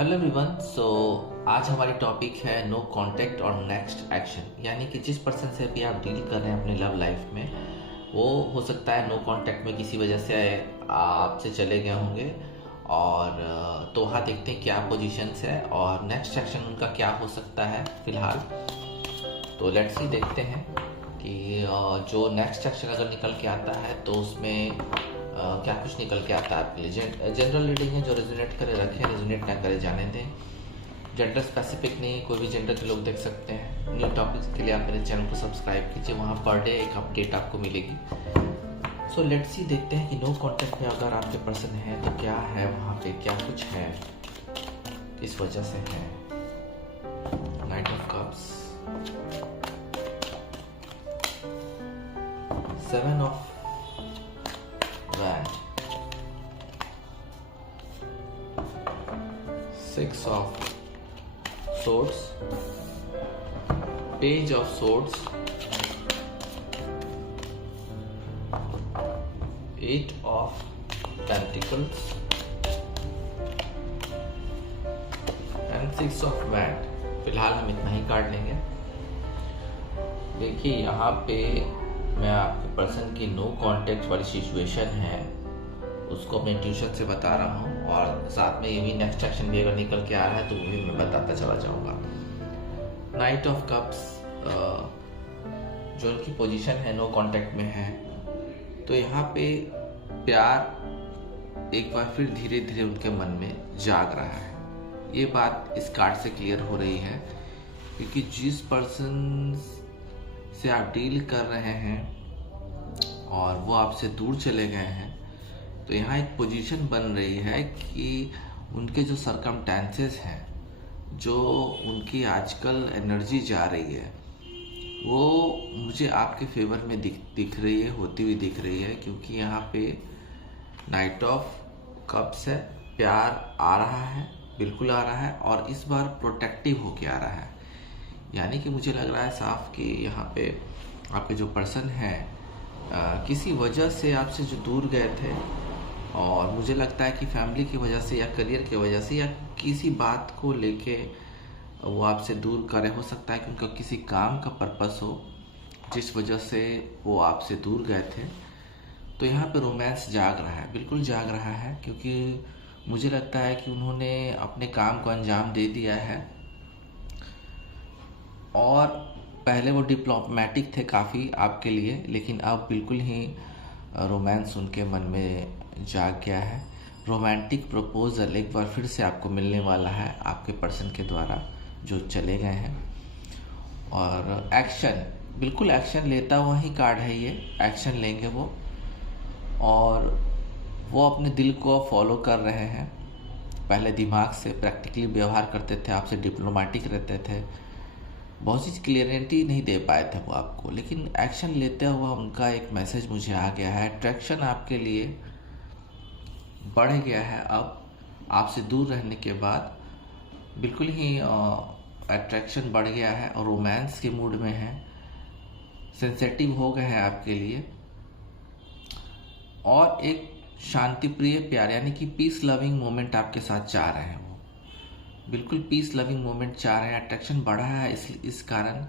Hello everyone. आज हमारी topic है नो कांटेक्ट और नेक्स्ट एक्शन। यानी कि जिस पर्सन से भी आप डील कर रहे हैं अपने लव लाइफ में, वो हो सकता है नो कांटेक्ट में किसी वजह से आपसे चले गए होंगे। और तो वहाँ देखते हैं क्या पोजीशंस है और नेक्स्ट एक्शन उनका क्या हो सकता है फिलहाल। तो लेट्स ही देखते हैं कि जो नेक्स्ट एक्शन अगर निकल के आता है तो उसमें क्या कुछ निकल के आता है आपके लिए। जनरल रीडिंग है, जो रेजोनेट करे रखें, रेजोनेट ना करे जाने दें। जेंडर स्पेसिफिक नहीं, कोई भी जेंडर के लोग देख सकते हैं। न्यू टॉपिक्स के लिए आप मेरे चैनल को सब्सक्राइब कीजिए, वहाँ पर डे एक अपडेट आपको मिलेगी। सो लेट्स ही देखते हैं कि नो कांटेक्ट में अगर आपके पर्सन है तो क्या है, वहाँ पे क्या कुछ है, इस वजह से है। Night of cups, 7 of wand, 6 of swords, page of swords, 8 of pentacles and 6 of wand। फिलहाल हम इतना ही कार्ड लेंगे। देखिए यहाँ पे मैं आपके पर्सन की नो कांटेक्ट वाली सिचुएशन है उसको अपने ट्यूशन से बता रहा हूँ, और साथ में ये भी नेक्स्ट एक्शन भी अगर निकल के आ रहा है तो वो भी मैं बताता चला जाऊँगा। नाइट ऑफ कप्स जो उनकी पोजीशन है नो कांटेक्ट में है, तो यहाँ पे प्यार एक बार फिर धीरे धीरे उनके मन में जाग रहा है। ये बात इस कार्ड से क्लियर हो रही है, क्योंकि जिस पर्सन से आप डील कर रहे हैं और वो आपसे दूर चले गए हैं, तो यहाँ एक पोजीशन बन रही है कि उनके जो सरकमस्टेंसेस हैं, जो उनकी आजकल एनर्जी जा रही है, वो मुझे आपके फेवर में दिख रही है, होती हुई दिख रही है। क्योंकि यहाँ पे नाइट ऑफ कप्स है, प्यार आ रहा है, बिल्कुल आ रहा है, और इस बार प्रोटेक्टिव होके आ रहा है। यानी कि मुझे लग रहा है साफ कि यहाँ पे आपके जो पर्सन है किसी वजह से आपसे जो दूर गए थे, और मुझे लगता है कि फैमिली की वजह से या करियर की वजह से या किसी बात को लेके वो आपसे दूर करे। हो सकता है कि उनका किसी काम का पर्पस हो जिस वजह से वो आपसे दूर गए थे। तो यहाँ पे रोमांस जाग रहा है, बिल्कुल जाग रहा है, क्योंकि मुझे लगता है कि उन्होंने अपने काम को अंजाम दे दिया है। और पहले वो डिप्लोमेटिक थे काफ़ी आपके लिए, लेकिन अब बिल्कुल ही रोमांस उनके मन में जाग गया है। रोमांटिक प्रपोजल एक बार फिर से आपको मिलने वाला है आपके पर्सन के द्वारा जो चले गए हैं। और एक्शन, बिल्कुल एक्शन लेता हुआ ही कार्ड है ये, एक्शन लेंगे वो, और वो अपने दिल को फॉलो कर रहे हैं। पहले दिमाग से प्रैक्टिकली व्यवहार करते थे, आपसे डिप्लोमेटिक रहते थे, बहुत चीज़ क्लियरिटी नहीं दे पाए थे वो आपको, लेकिन एक्शन लेते हुआ उनका एक मैसेज मुझे आ गया है। अट्रैक्शन आपके लिए बढ़ गया है अब, आपसे दूर रहने के बाद बिल्कुल ही अट्रैक्शन बढ़ गया है, और रोमांस के मूड में है, सेंसेटिव हो गए हैं आपके लिए, और एक शांति प्रिय प्यार यानी कि पीस लविंग मोमेंट आपके साथ चाह रहे हैं। वो बिल्कुल पीस लविंग मोमेंट चाह रहे हैं। अट्रैक्शन बढ़ा है इस कारण,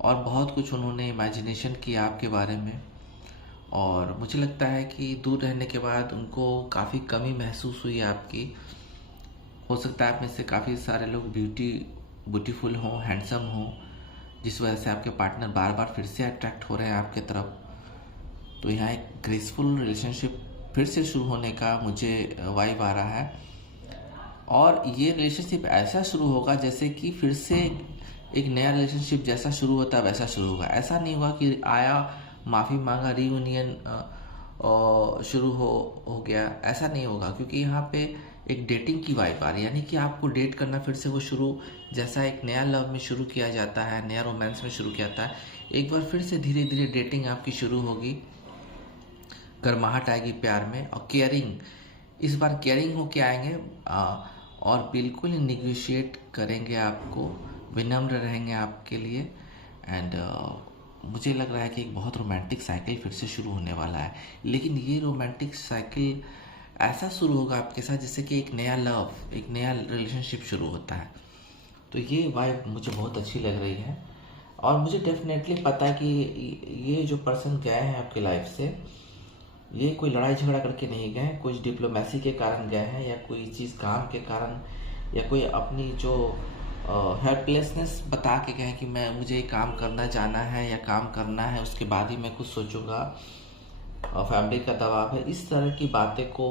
और बहुत कुछ उन्होंने इमेजिनेशन किया आपके बारे में, और मुझे लगता है कि दूर रहने के बाद उनको काफ़ी कमी महसूस हुई आपकी। हो सकता है आप में से काफ़ी सारे लोग ब्यूटीफुल हों, हैंडसम हों, जिस वजह से आपके पार्टनर बार बार फिर से अट्रैक्ट हो रहे हैं आपके तरफ। तो यहाँ एक ग्रेसफुल रिलेशनशिप फिर से शुरू होने का मुझे वाइब आ रहा है, और ये रिलेशनशिप ऐसा शुरू होगा जैसे कि फिर से एक नया रिलेशनशिप जैसा शुरू होता है वैसा शुरू होगा। ऐसा नहीं होगा कि आया, माफ़ी मांगा, रीयूनियन शुरू हो गया, ऐसा नहीं होगा। क्योंकि यहाँ पे एक डेटिंग की वाइब आ रही है, यानी कि आपको डेट करना फिर से वो शुरू, जैसा एक नया लव में शुरू किया जाता है, नया रोमांस में शुरू किया जाता है, एक बार फिर से धीरे धीरे डेटिंग आपकी शुरू होगी, गर्माहट आएगी प्यार में, और केयरिंग, इस बार केयरिंग होके आएंगे, और बिल्कुल निगोशिएट करेंगे आपको, विनम्र रहेंगे आपके लिए। एंड मुझे लग रहा है कि एक बहुत रोमांटिक साइकिल फिर से शुरू होने वाला है। लेकिन ये रोमांटिक साइकिल ऐसा शुरू होगा आपके साथ जैसे कि एक नया लव, एक नया रिलेशनशिप शुरू होता है। तो ये वाइब मुझे बहुत अच्छी लग रही है और मुझे डेफिनेटली पता है कि ये जो पर्सन गए हैं आपकी लाइफ से, ये कोई लड़ाई झगड़ा करके नहीं गए, कुछ डिप्लोमेसी के कारण गए हैं या कोई चीज़ काम के कारण या कोई अपनी जो हेल्पलेसनेस बता के गए कि मुझे काम करना जाना है या काम करना है, उसके बाद ही मैं कुछ सोचूंगा, फैमिली का दबाव है, इस तरह की बातें को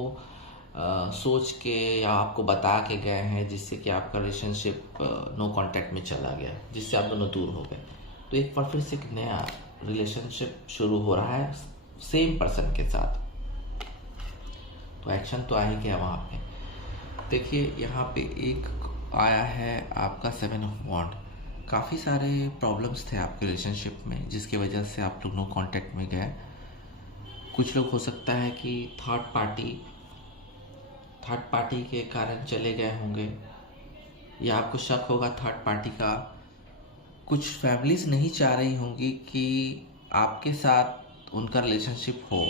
सोच के या आपको बता के गए हैं, जिससे कि आपका रिलेशनशिप नो कांटेक्ट में चला गया, जिससे आप दोनों दूर हो गए। तो एक बार फिर से एक नया रिलेशनशिप शुरू हो रहा है सेम पर्सन के साथ। तो एक्शन तो आ ही गया वहाँ पे। देखिए यहाँ पे एक आया है आपका 7 ऑफ वॉन्ड। काफ़ी सारे प्रॉब्लम्स थे आपके रिलेशनशिप में जिसकी वजह से आप लोग नो कांटेक्ट में गए। कुछ लोग हो सकता है कि थर्ड पार्टी के कारण चले गए होंगे, या आपको शक होगा थर्ड पार्टी का। कुछ फैमिलीज नहीं चाह रही होंगी कि आपके साथ उनका रिलेशनशिप हो,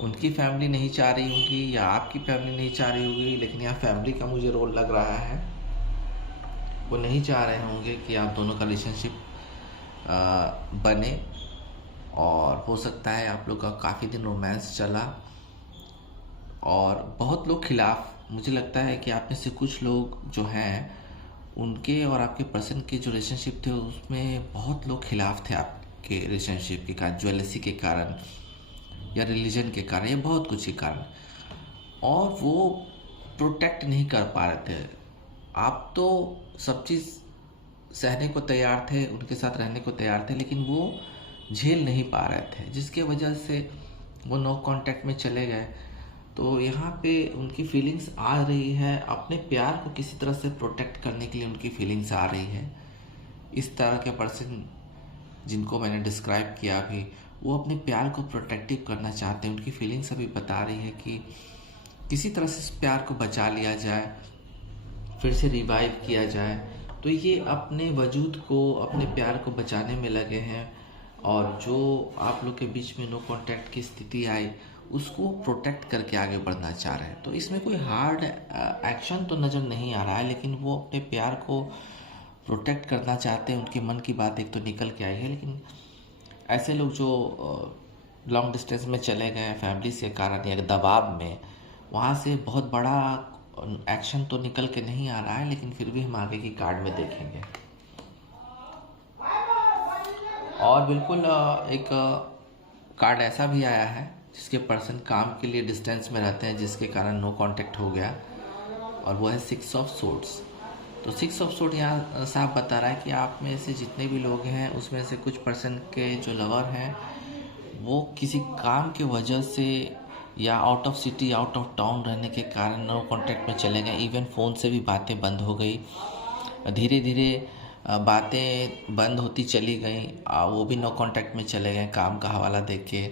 उनकी फैमिली नहीं चाह रही होगी या आपकी फैमिली नहीं चाह रही होगी, लेकिन यहाँ फैमिली का मुझे रोल लग रहा है। वो नहीं चाह रहे होंगे कि आप दोनों का रिलेशनशिप बने, और हो सकता है आप लोग का काफ़ी दिन रोमांस चला और बहुत लोग खिलाफ। मुझे लगता है कि आप में से कुछ लोग जो हैं उनके और आपके पर्सन के जो रिलेशनशिप थे उसमें बहुत लोग खिलाफ थे आपके रिलेशनशिप के कारण, ज्वेलसी के कारण या रिलीजन के कारण या बहुत कुछ के कारण, और वो प्रोटेक्ट नहीं कर पा रहे थे। आप तो सब चीज़ सहने को तैयार थे, उनके साथ रहने को तैयार थे, लेकिन वो झेल नहीं पा रहे थे, जिसके वजह से वो नो कांटेक्ट में चले गए। तो यहाँ पे उनकी फीलिंग्स आ रही है, अपने प्यार को किसी तरह से प्रोटेक्ट करने के लिए उनकी फीलिंग्स आ रही है। इस तरह के पर्सन जिनको मैंने डिस्क्राइब किया अभी, वो अपने प्यार को प्रोटेक्टिव करना चाहते हैं। उनकी फीलिंग्स अभी बता रही है कि किसी तरह से इस प्यार को बचा लिया जाए, फिर से रिवाइव किया जाए। तो ये अपने वजूद को, अपने प्यार को बचाने में लगे हैं, और जो आप लोग के बीच में नो कांटेक्ट की स्थिति आई उसको प्रोटेक्ट करके आगे बढ़ना चाह रहे हैं। तो इसमें कोई हार्ड एक्शन तो नज़र नहीं आ रहा है, लेकिन वो अपने प्यार को प्रोटेक्ट करना चाहते हैं। उनके मन की बात एक तो निकल के आई है, लेकिन ऐसे लोग जो लॉन्ग डिस्टेंस में चले गए फैमिली के कारण या दबाव में, वहाँ से बहुत बड़ा एक्शन तो निकल के नहीं आ रहा है, लेकिन फिर भी हम आगे की कार्ड में देखेंगे। और बिल्कुल एक कार्ड ऐसा भी आया है जिसके पर्सन काम के लिए डिस्टेंस में रहते हैं, जिसके कारण नो कांटेक्ट हो गया, और वो है 6 ऑफ सोर्ड्स। तो 6 ऑफ सोर्ड यहाँ साफ बता रहा है कि आप में से जितने भी लोग हैं उसमें से कुछ पर्सन के जो लवर हैं वो किसी काम के वजह से या out of city, out of town रहने के कारण नो कांटेक्ट में चले गए। इवन फ़ोन से भी बातें बंद हो गई, धीरे धीरे बातें बंद होती चली गई, वो भी नो कांटेक्ट में चले गए काम का हवाला देख के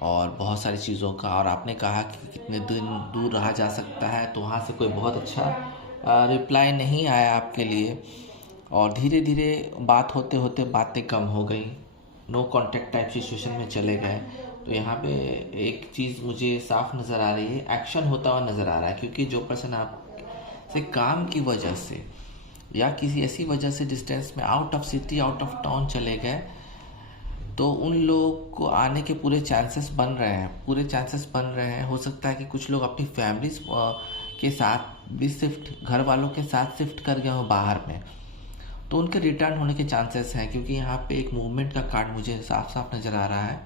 और बहुत सारी चीज़ों का। और आपने कहा कि कितने दिन दूर रहा जा सकता है, तो वहाँ से कोई बहुत अच्छा रिप्लाई नहीं आया आपके लिए, और धीरे धीरे बात होते होते बातें कम हो गई, नो कांटेक्ट टाइप सिचुएशन में चले गए। तो यहाँ पे एक चीज़ मुझे साफ नज़र आ रही है, एक्शन होता हुआ नज़र आ रहा है, क्योंकि जो पर्सन आप से काम की वजह से या किसी ऐसी वजह से डिस्टेंस में out of city, out of town चले गए, तो उन लोग को आने के पूरे चांसेस बन रहे हैं। हो सकता है कि कुछ लोग अपनी फैमिलीज के साथ भी घर वालों के साथ शिफ्ट कर गए हो बाहर में, तो उनके रिटर्न होने के चांसेस हैं, क्योंकि यहाँ पे एक मूवमेंट का कार्ड मुझे साफ साफ नज़र आ रहा है,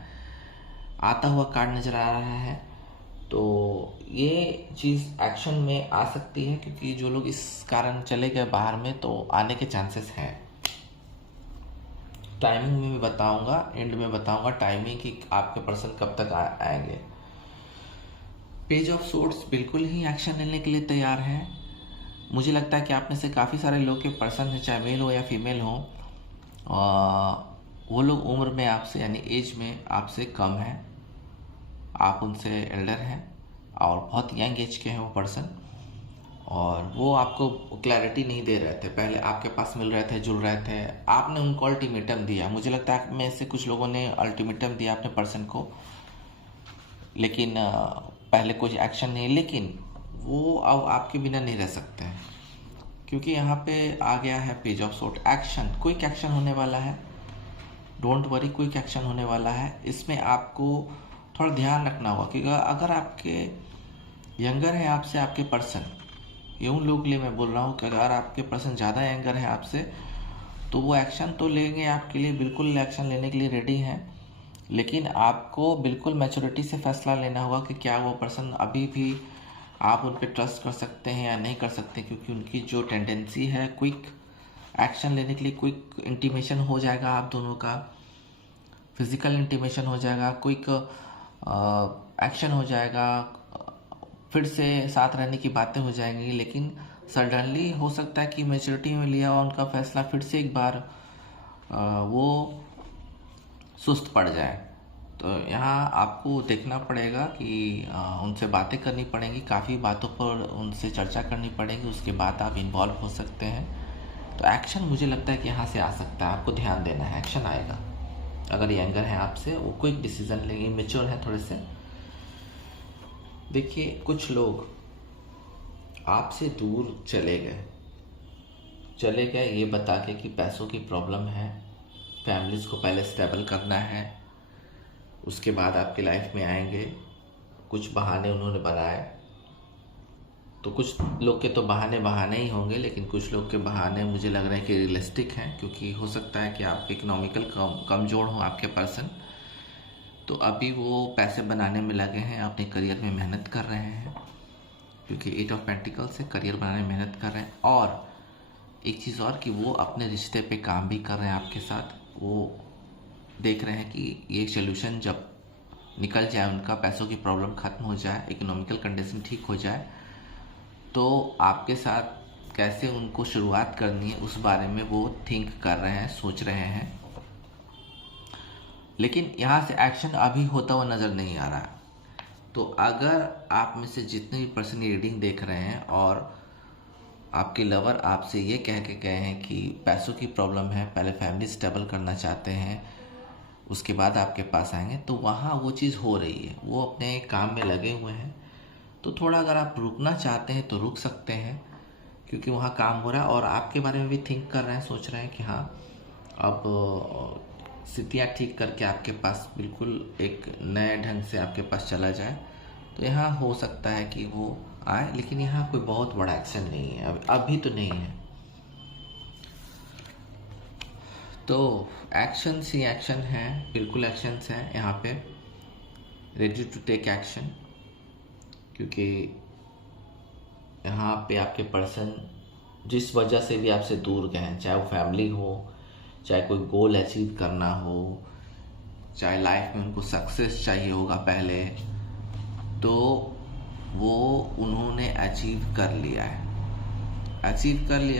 आता हुआ कार्ड नज़र आ रहा है। तो ये चीज़ एक्शन में आ सकती है, क्योंकि जो लोग इस कारण चले गए बाहर में तो आने के चांसेस हैं। टाइमिंग में बताऊंगा, एंड में बताऊंगा टाइमिंग कि आपके पर्सन कब तक आएंगे। पेज ऑफ सोर्ड्स बिल्कुल ही एक्शन लेने के लिए तैयार है। मुझे लगता है कि आप में से काफ़ी सारे लोग के पर्सन हैं, चाहे मेल हो या फीमेल हो, वो लोग उम्र में आपसे यानी एज में आपसे कम हैं, आप उनसे एल्डर हैं और बहुत यंग एज के हैं वो पर्सन, और वो आपको क्लैरिटी नहीं दे रहे थे। पहले आपके पास मिल रहे थे, जुड़ रहे थे, आपने उनको अल्टीमेटम दिया। मुझे लगता है में से कुछ लोगों ने अल्टीमेटम दिया अपने पर्सन को, लेकिन पहले कोई एक्शन नहीं, लेकिन वो अब आपके बिना नहीं रह सकते हैं, क्योंकि यहाँ पे आ गया है page of sword, action, quick action होने वाला है। डोंट वरी, क्विक एक्शन होने वाला है। इसमें आपको थोड़ा ध्यान रखना होगा, क्योंकि अगर आपके यंगर है आपसे आपके पर्सन, ये उन लोगों के लिए मैं बोल रहा हूँ कि अगर आपके पर्सन ज़्यादा यंगर है आपसे, तो वो एक्शन तो लेंगे आपके लिए, बिल्कुल एक्शन लेने के लिए रेडी हैं, लेकिन आपको बिल्कुल मैच्योरिटी से फैसला लेना होगा कि क्या वो पर्सन अभी भी आप उन पर ट्रस्ट कर सकते हैं या नहीं कर सकते, क्योंकि उनकी जो टेंडेंसी है क्विक एक्शन लेने के लिए, क्विक इंटीमेशन हो जाएगा आप दोनों का, फिजिकल इंटीमेशन हो जाएगा, क्विक एक्शन हो जाएगा, फिर से साथ रहने की बातें हो जाएंगी, लेकिन सडनली हो सकता है कि मैच्योरिटी में लिया हुआ उनका फैसला फिर से एक बार वो सुस्त पड़ जाए। तो यहाँ आपको देखना पड़ेगा कि उनसे बातें करनी पड़ेंगी, काफ़ी बातों पर उनसे चर्चा करनी पड़ेगी, उसके बाद आप इन्वॉल्व हो सकते हैं। तो एक्शन मुझे लगता है कि यहाँ से आ सकता है, आपको ध्यान देना है, एक्शन आएगा। अगर यंगर है आपसे, वो क्विक डिसीजन लेंगे, मेच्योर है थोड़े से। देखिए, कुछ लोग आपसे दूर चले गए ये बता के कि पैसों की प्रॉब्लम है, फैमिलीज़ को पहले स्टेबल करना है, उसके बाद आपकी लाइफ में आएंगे। कुछ बहाने उन्होंने बनाए, तो कुछ लोग के तो बहाने ही होंगे, लेकिन कुछ लोग के बहाने मुझे लग रहा है कि रियलिस्टिक हैं, क्योंकि हो सकता है कि आप इकोनॉमिकल कमज़ोर हो आपके पर्सन, तो अभी वो पैसे बनाने में लगे हैं, अपने करियर में मेहनत कर रहे हैं, क्योंकि 8 ऑफ पेंटिकल्स से करियर बनाने में मेहनत कर रहे हैं। और एक चीज़ और कि वो अपने रिश्ते पे काम भी कर रहे हैं आपके साथ, वो देख रहे हैं कि ये सोल्यूशन जब निकल जाए, उनका पैसों की प्रॉब्लम ख़त्म हो जाए, इकोनॉमिकल कंडीशन ठीक हो जाए, तो आपके साथ कैसे उनको शुरुआत करनी है उस बारे में वो थिंक कर रहे हैं, सोच रहे हैं। लेकिन यहाँ से एक्शन अभी होता हुआ नज़र नहीं आ रहा। तो अगर आप में से जितने भी पर्सन रीडिंग देख रहे हैं और आपके लवर आपसे ये कह के गए हैं कि पैसों की प्रॉब्लम है, पहले फैमिली स्टेबल करना चाहते हैं, उसके बाद आपके पास आएंगे, तो वहाँ वो चीज़ हो रही है, वो अपने काम में लगे हुए हैं। तो थोड़ा अगर आप रुकना चाहते हैं तो रुक सकते हैं, क्योंकि वहाँ काम हो रहा है और आपके बारे में भी थिंक कर रहे हैं, सोच रहे हैं कि हाँ अब स्थितियाँ ठीक करके आपके पास बिल्कुल एक नए ढंग से आपके पास चला जाए। तो यहाँ हो सकता है कि वो आए, लेकिन यहाँ कोई बहुत बड़ा एक्शन नहीं है, अभी तो नहीं है। तो एक्शंस ही एक्शन हैं, बिल्कुल एक्शंस हैं यहाँ पे, रेडी टू टेक एक्शन, क्योंकि यहाँ पे आपके पर्सन जिस वजह से भी आपसे दूर गए हैं, चाहे वो फैमिली हो, चाहे कोई गोल अचीव करना हो, चाहे लाइफ में उनको सक्सेस चाहिए होगा पहले, तो वो उन्होंने अचीव कर लिया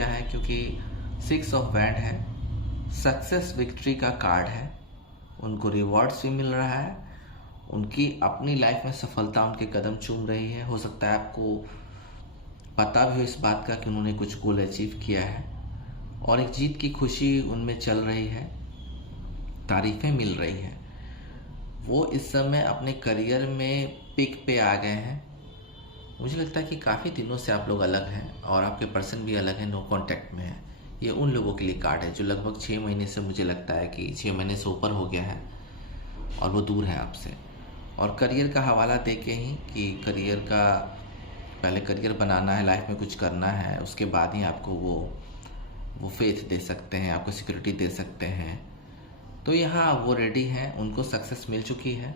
है, क्योंकि 6 ऑफ वैंड है, सक्सेस विक्ट्री का कार्ड है, उनको रिवॉर्ड्स भी मिल रहा है, उनकी अपनी लाइफ में सफलता उनके कदम चूम रही है। हो सकता है आपको पता भी हो इस बात का कि उन्होंने कुछ गोल अचीव किया है, और एक जीत की खुशी उनमें चल रही है, तारीफ़ें मिल रही हैं। वो इस समय अपने करियर में पिक पे आ गए हैं। मुझे लगता है कि काफ़ी दिनों से आप लोग अलग हैं और आपके पर्सन भी अलग हैं, नो कांटेक्ट में है। ये उन लोगों के लिए कार्ड है जो लगभग 6 महीने से, मुझे लगता है कि 6 महीने से ऊपर हो गया है और वो दूर है आपसे। और करियर का हवाला दे के ही कि करियर का पहले करियर बनाना है, लाइफ में कुछ करना है, उसके बाद ही आपको वो फेथ दे सकते हैं, आपको सिक्योरिटी दे सकते हैं। तो यहाँ वो रेडी हैं, उनको सक्सेस मिल चुकी है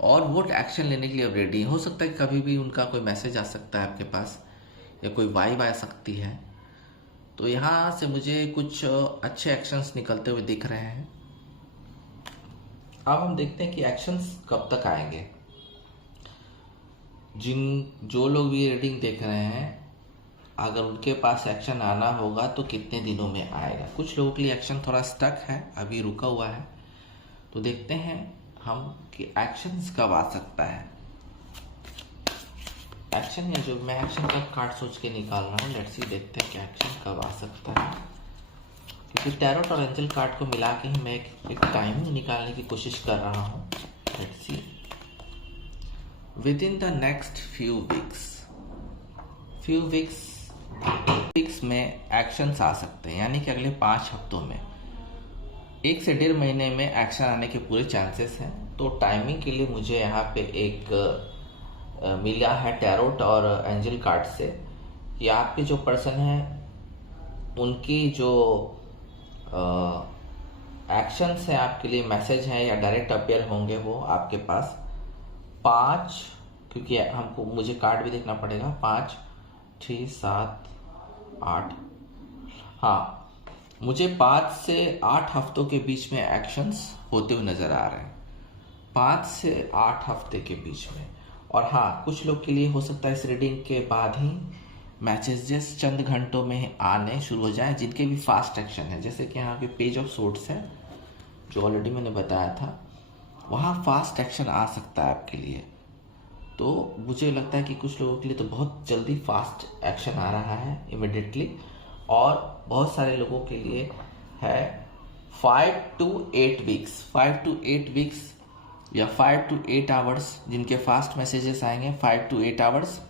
और वो एक्शन लेने के लिए अब रेडी हैं। हो सकता है कि कभी भी उनका कोई मैसेज आ सकता है आपके पास, या कोई वाइब आ सकती है। तो यहाँ से मुझे कुछ अच्छे एक्शंस निकलते हुए दिख रहे हैं। अब हम देखते हैं कि एक्शंस कब तक आएंगे। जो लोग भी रीडिंग देख रहे हैं, अगर उनके पास एक्शन आना होगा तो कितने दिनों में आएगा। कुछ लोगों के लिए एक्शन थोड़ा स्टक है, अभी रुका हुआ है, तो देखते हैं हम कि एक्शंस कब आ सकता है। एक्शन, या जो मैं एक्शन का कार्ड सोच के निकाल रहा हूँ, लेट्स सी, देखते हैं कि एक्शन कब आ सकता है, क्योंकि टैरोट और एंजल कार्ड को मिला के ही मैं एक टाइमिंग निकालने की कोशिश कर रहा हूँ। Let's see, with in the next few weeks में एक्शंस आ सकते हैं, यानी कि अगले 5 हफ्तों में 1 से 1.5 महीने में एक्शन आने के पूरे चांसेस हैं। तो टाइमिंग के लिए मुझे यहाँ पे एक मिला है टैरोट और एंजल कार्ड से कि आपके जो पर्सन हैं उनकी जो एक्शंस हैं आपके लिए मैसेज हैं या डायरेक्ट अपेयर होंगे वो आपके पास 5, क्योंकि मुझे कार्ड भी देखना पड़ेगा, 5, 6, 7, 8, हाँ, मुझे 5 से 8 हफ्तों के बीच में एक्शंस होते हुए नज़र आ रहे हैं, 5 से 8 हफ्ते के बीच में। और हाँ, कुछ लोग के लिए हो सकता है इस रीडिंग के बाद ही मैसेजेस चंद घंटों में आने शुरू हो जाएं, जिनके भी फास्ट एक्शन है। जैसे कि यहाँ पे पेज ऑफ सोर्ड्स है जो ऑलरेडी मैंने बताया था, वहाँ फास्ट एक्शन आ सकता है आपके लिए। तो मुझे लगता है कि कुछ लोगों के लिए तो बहुत जल्दी फास्ट एक्शन आ रहा है इमिडिएटली, और बहुत सारे लोगों के लिए है 5 to 8 वीक्स या 5 to 8 आवर्स, जिनके फास्ट मैसेजेस आएंगे 5 to 8 hours,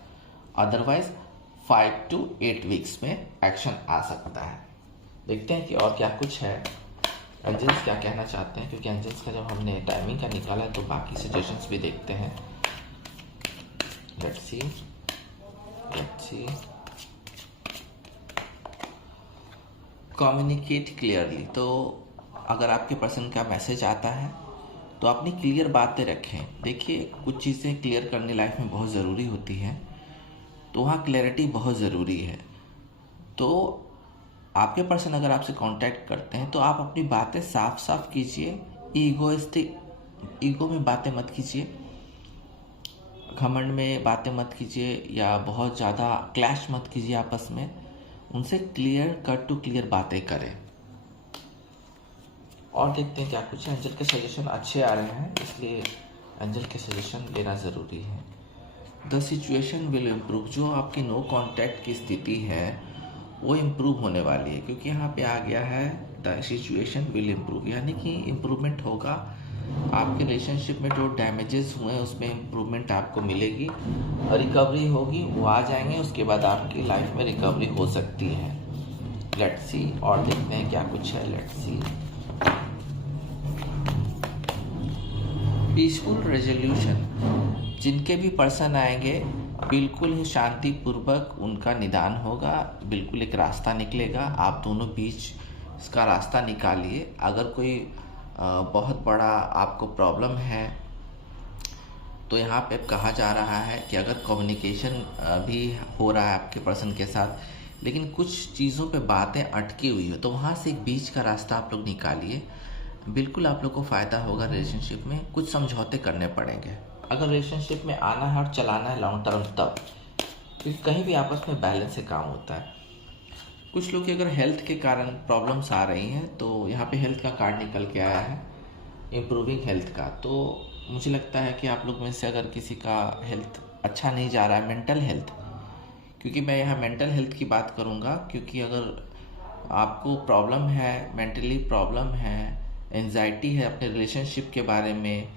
otherwise 5 to 8 weeks में एक्शन आ सकता है। देखते हैं कि और क्या कुछ है, एंजल्स क्या कहना चाहते हैं, क्योंकि एंजल्स का जब हमने टाइमिंग का निकाला है तो बाकी सजेशंस भी देखते हैं। Let's see. Communicate clearly. तो अगर आपके पर्सन का मैसेज आता है तो अपनी क्लियर बातें रखें। देखिए, कुछ चीज़ें क्लियर करनी लाइफ में बहुत ज़रूरी होती हैं, तो वहाँ क्लैरिटी बहुत ज़रूरी है। तो आपके पर्सन अगर आपसे कांटेक्ट करते हैं तो आप अपनी बातें साफ कीजिए, ईगो में बातें मत कीजिए, घमंड में बातें मत कीजिए, या बहुत ज़्यादा क्लैश मत कीजिए आपस में। उनसे क्लियर कट टू क्लियर बातें करें। और देखते हैं क्या कुछ है। एंजल के सजेशन अच्छे आ रहे हैं, इसलिए एंजल के सजेशन लेना ज़रूरी है। The situation will improve. जो आपकी नो कॉन्टैक्ट की स्थिति है वो इम्प्रूव होने वाली है, क्योंकि यहाँ पे आ गया है द सिचुएशन विल इम्प्रूव, यानी कि इम्प्रूवमेंट होगा। आपके रिलेशनशिप में जो डैमेजेस हुए हैं उसमें इम्प्रूवमेंट आपको मिलेगी, रिकवरी होगी, वो आ जाएंगे, उसके बाद आपकी लाइफ में रिकवरी हो सकती है। Let's see. और देखते हैं क्या कुछ है। Let's see. Peaceful resolution. जिनके भी पर्सन आएंगे बिल्कुल ही शांतिपूर्वक उनका निदान होगा, बिल्कुल एक रास्ता निकलेगा। आप दोनों बीच इसका रास्ता निकालिए। अगर कोई बहुत बड़ा आपको प्रॉब्लम है तो यहाँ पे कहा जा रहा है कि अगर कम्युनिकेशन भी हो रहा है आपके पर्सन के साथ, लेकिन कुछ चीज़ों पे बातें अटकी हुई हो, तो वहाँ से एक बीच का रास्ता आप लोग निकालिए। बिल्कुल आप लोग को फ़ायदा होगा। रिलेशनशिप में कुछ समझौते करने पड़ेंगे अगर रिलेशनशिप में आना है और चलाना है लॉन्ग टर्म तब, क्योंकि कहीं भी आपस में बैलेंस से काम होता है। कुछ लोग की अगर हेल्थ के कारण प्रॉब्लम्स आ रही हैं तो यहाँ पे हेल्थ का कार्ड निकल के आया है, इम्प्रूविंग हेल्थ का। तो मुझे लगता है कि आप लोग में से अगर किसी का हेल्थ अच्छा नहीं जा रहा है, मेंटल हेल्थ, क्योंकि मैं यहाँ मेंटल हेल्थ की बात करूँगा, क्योंकि अगर आपको प्रॉब्लम है, मेंटली प्रॉब्लम है, एंजाइटी है अपने रिलेशनशिप के बारे में,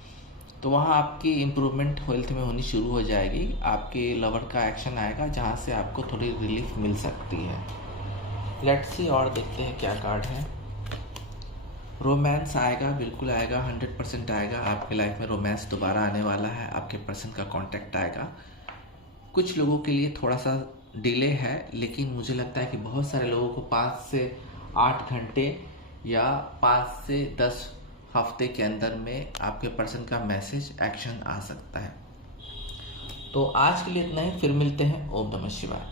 तो वहाँ आपकी इम्प्रूवमेंट हेल्थ में होनी शुरू हो जाएगी। आपके लवर का एक्शन आएगा जहाँ से आपको थोड़ी रिलीफ मिल सकती है। Let's see. और देखते हैं क्या कार्ड है। रोमांस आएगा, बिल्कुल आएगा, 100% आएगा। आपके लाइफ में रोमांस दोबारा आने वाला है, आपके पर्सन का कांटेक्ट आएगा। कुछ लोगों के लिए थोड़ा सा डिले है, लेकिन मुझे लगता है कि बहुत सारे लोगों को 5 से 8 घंटे या 5 से 10 हफ्ते के अंदर में आपके पर्सन का मैसेज एक्शन आ सकता है। तो आज के लिए इतना ही, फिर मिलते हैं। ओम नमः शिवाय।